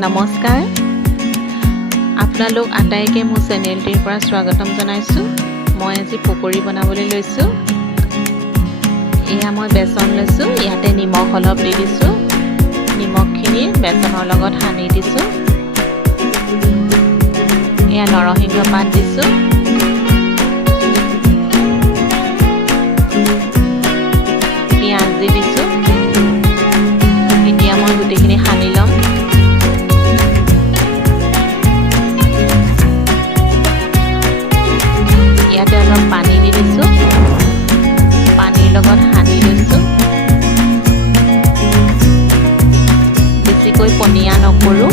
নমস্কাৰ আপোনালোক আটাইকে মোৰ চেনেলটিৰ পৰা স্বাগতম জনাইছো মই আজি পকৰি বনাবলৈ লৈছো এয়া মই বেচন লৈছো ইয়াতে নিমখ অলপ দি দিছো নিমখখিনি বেচনৰ লগত সানি দিছো এয়া নৰসিংহ পাত দিছো পিয়াজ দি দিছো এতিয়া মই গুটিখিনি সানি লম ইয়াতে অলপ পানী দি দিছো পানীৰ লগত সানি লৈছো বেছিকৈ পনীয়া নকৰো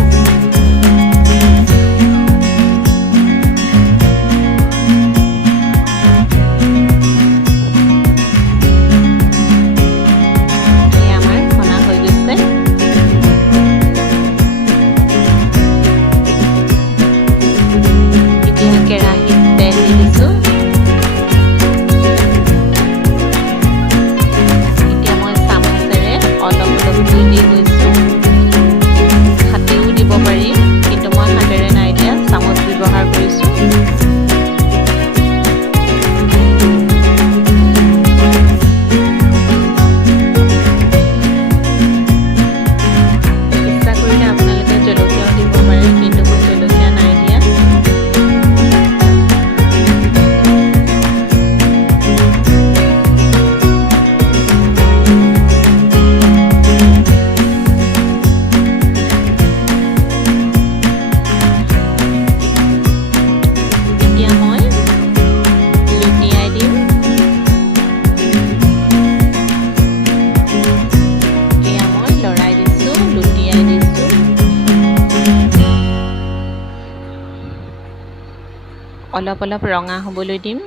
অলপ অলপ ৰঙা হ'বলৈ দিম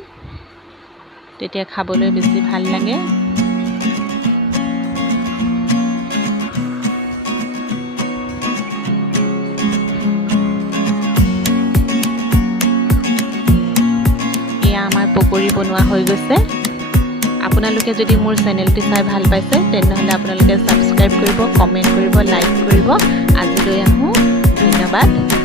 তেতিয়া খাবলৈ বেছি ভাল লাগে এয়া আমাৰ পকৰি বনোৱা হৈ গৈছে আপোনালোকে যদি মোৰ চেনেলটি চাই ভাল পাইছে তেনেহলে আপোনালোকে সাবস্ক্ৰাইব কৰিব কমেন্ট কৰিব লাইক কৰিব আজিলৈ আহো ধন্যবাদ